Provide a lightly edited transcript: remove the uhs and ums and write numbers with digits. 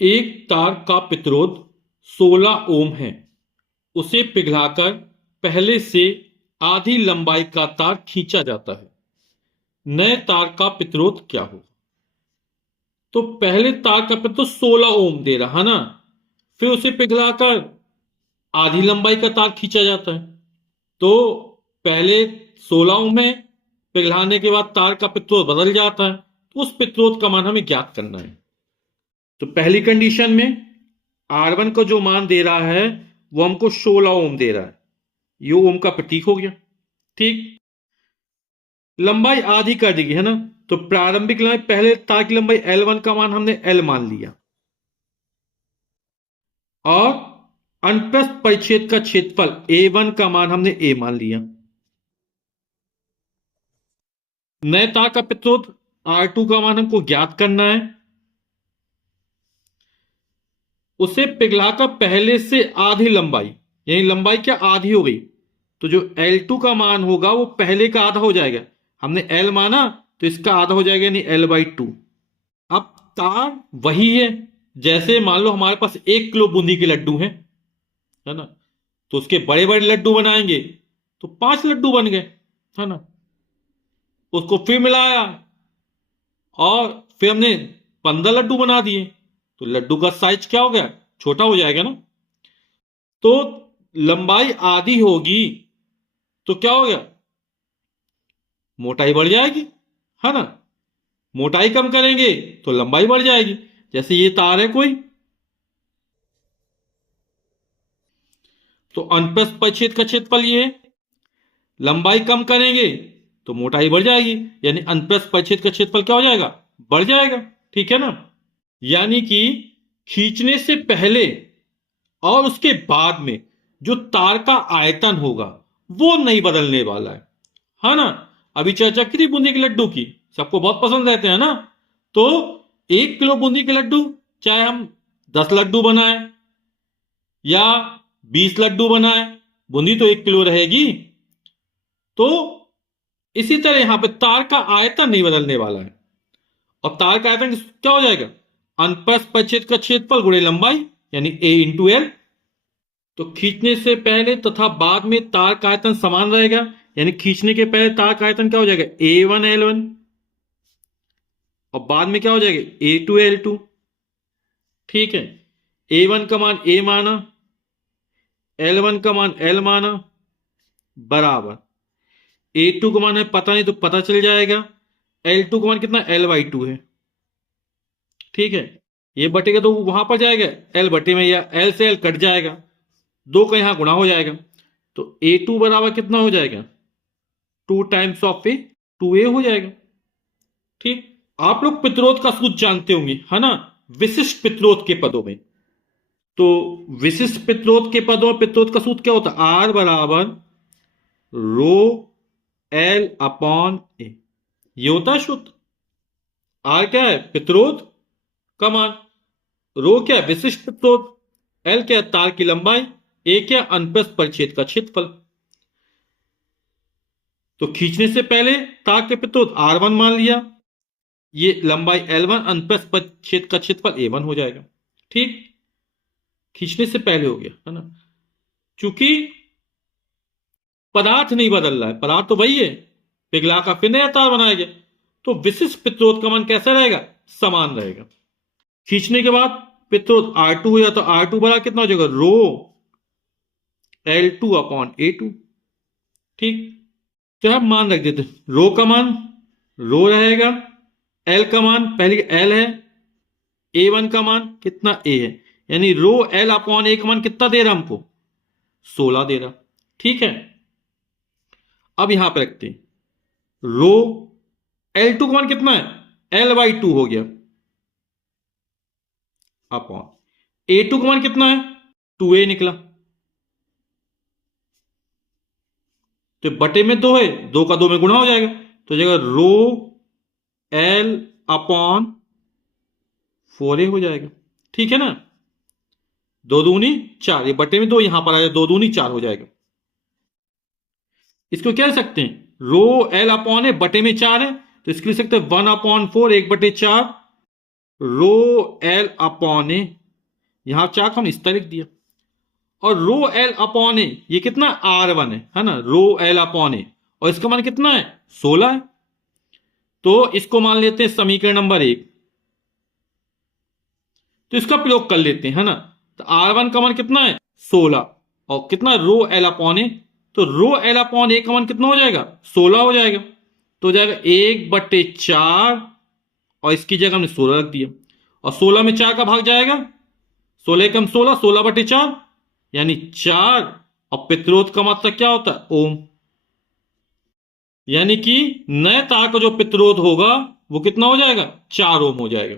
एक तार का प्रतिरोध 16 ओम है। उसे पिघलाकर पहले से आधी लंबाई का तार खींचा जाता है। नए तार का प्रतिरोध क्या होगा? तो पहले तार का प्रतिरोध 16 ओम दे रहा है ना, फिर उसे पिघलाकर आधी लंबाई का तार खींचा जाता है। तो पहले 16 ओम है, पिघलाने के बाद तार का प्रतिरोध बदल जाता है, तो उस प्रतिरोध का मान हमें ज्ञात करना है। तो पहली कंडीशन में R1 का जो मान दे रहा है वो हमको 16 ओम दे रहा है। ये ओम का प्रतीक हो गया। ठीक, लंबाई आधी कर देगी है ना, तो प्रारंभिक लंबाई, पहले तार की लंबाई L1 का मान हमने L मान लिया और अनुप्रस्थ परिच्छेद का क्षेत्रफल A1 का मान हमने A मान लिया। नए तार का प्रतिरोध R2 का मान हमको ज्ञात करना है। उसे पिघलाकर पहले से आधी लंबाई, यानी लंबाई क्या आधी हो गई, तो जो L2 का मान होगा वो पहले का आधा हो जाएगा। हमने L माना तो इसका आधा हो जाएगा, यानी L/2। अब तार वही है, जैसे मान लो हमारे पास 1 किलो बूंदी के लड्डू हैं, है ना, तो उसके बड़े बड़े लड्डू बनाएंगे तो 5 लड्डू बन गए, है ना। उसको फिर मिलाया और फिर हमने 15 लड्डू बना दिए, तो लड्डू का साइज क्या हो गया, छोटा हो जाएगा ना। तो लंबाई आधी होगी तो क्या हो गया, मोटाई बढ़ जाएगी, है ना। मोटाई कम करेंगे तो लंबाई बढ़ जाएगी। जैसे ये तार है कोई, तो अनुप्रस्थ परिच्छेद का क्षेत्रफल ये है, लंबाई कम करेंगे तो मोटाई बढ़ जाएगी, यानी अनुप्रस्थ परिच्छेद का क्षेत्रफल क्या हो जाएगा, बढ़ जाएगा। ठीक है ना। यानी कि खींचने से पहले और उसके बाद में जो तार का आयतन होगा वो नहीं बदलने वाला है ना। अभी चर्चा की थी बूंदी के लड्डू की, सबको बहुत पसंद रहते हैं ना। तो 1 किलो बूंदी के लड्डू, चाहे हम 10 लड्डू बनाए या 20 लड्डू बनाए, बूंदी तो 1 किलो रहेगी। तो इसी तरह यहां पे तार का आयतन नहीं बदलने वाला है। और तार का आयतन क्या हो जाएगा, अनुप्रस्थ परिच्छेद का क्षेत्रफल गुणे लंबाई, यानी A/L। तो खींचने से पहले तथा बाद में तार का आयतन समान रहेगा, यानी खींचने के पहले तार का आयतन क्या हो जाएगा, A1L1, और बाद में क्या हो जाएगा, A2L2। ठीक है, A1 का मान A माना, L1 का मान L माना, बराबर A2 का मान है पता नहीं, तो पता चल जाएगा। L2 का मान कितना, L/2 है। ठीक है, ये बटेगा तो वहां पर जाएगा L बटे में, या L से L कट जाएगा, 2 का यहां गुणा हो जाएगा। तो A2 बराबर कितना हो जाएगा, 2 टाइम्स ऑफ A, 2A हो जाएगा। ठीक, आप लोग प्रतिरोध का सूत्र जानते होंगे, है ना, विशिष्ट प्रतिरोध के पदों में। तो विशिष्ट प्रतिरोध के पदों में प्रतिरोध का सूत्र क्या होता है, R बराबर रो L/A, ये होता है सूत्र। R क्या है, प्रतिरोध का मान, रो क्या है, विशिष्ट प्रतिरोध, L क्या है, तार की लंबाई, A क्या, अनुप्रस्थ परिच्छेद का क्षेत्रफल। तो खींचने से पहले तार के प्रतिरोध R1 मान लिया, ये लंबाई L1, अनुप्रस्थ परिच्छेद का क्षेत्रफल A1 हो जाएगा। ठीक, खींचने से पहले हो गया, है ना। चूंकि पदार्थ नहीं बदल रहा है, पदार्थ तो वही है, पिघला का फिर नया तार बनाया गया, तो विशिष्ट प्रतिरोध का मान कैसा रहेगा, समान रहेगा। खींचने के बाद प्रतिरोध R2 हो जाता, तो R2 बड़ा कितना हो जाएगा, रो L2/A2। ठीक, तो हम मान रख देते, रो का मान रो रहेगा, L का मान पहले L है, A1 का मान कितना A है, यानी रो L/A का मान कितना दे रहा हमको, 16 दे रहा। ठीक है, अब यहां पर रखते हैं, रो L2 का मान कितना है, L/2 हो गया, अपॉन A2 का मान कितना है, 2A निकला, तो बटे में 2 है, 2 का 2 में गुणा हो जाएगा, तो जगह रो L/4A हो जाएगा। ठीक है ना, 2 दूनी 4, ये बटे में 2, यहां पर आ जाए 2 दूनी 4 हो जाएगा। इसको क्या लिख सकते हैं, रो L/A बटे में 4 है, तो इसको लिख सकते हैं 1/4, 1/4 रो एल अपॉन ए, यहां चाक हमने इस तरह लिख दिया, और रो एल अपॉन ए ये कितना R1 है ना, रो एल अपॉन ए, और इसका मान कितना है 16 है। तो इसको मान लेते हैं समीकरण नंबर 1, तो इसका प्रयोग कर लेते हैं है ना। तो R1 का मान कितना है 16, और कितना रो एल अपॉन ए, तो रो एल अपॉन ए का मान कितना हो जाएगा 16 हो जाएगा। तो हो जाएगा 1/4, और इसकी जगह हमने 16 रख दिया, और 16 में 4 का भाग जाएगा, 16 कम 16, 16/4 यानी 4, और प्रतिरोध का मात्रा क्या होता है ओम, यानी कि नए तार का जो प्रतिरोध होगा वो कितना हो जाएगा 4 ओम हो जाएगा।